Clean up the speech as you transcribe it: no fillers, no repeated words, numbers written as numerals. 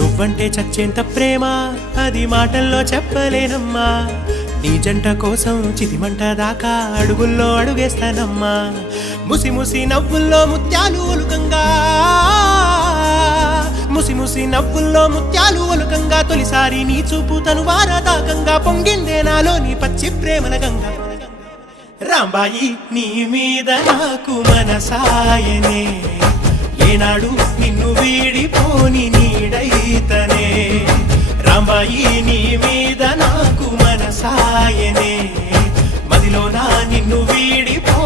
నువ్వంటే చచ్చేంత ప్రేమ అది మాటల్లో చెప్పలేనమ్మా నీ జంట కోసం చితిమంట దాకా అడుగుల్లో అడుగేస్తానమ్మా ముసి ముసి నవ్వుల్లో ముత్యాలు ఒలుకంగా ముసి ముసి నవ్వుల్లో ముత్యాలు ఒలుకంగా తొలిసారి నీ చూపు తను వారదాకంగా పొంగిందే నాలో నీ పచ్చి ప్రేమల గంగా రాంబాయి నీ మీద నాకు మనసాయనే ఏనాడు నిన్ను వీడిపోని నీడైతనే రాంబాయి నీ మీద నాకు మనసాయనే మదిలో నా నిన్ను వీడిపో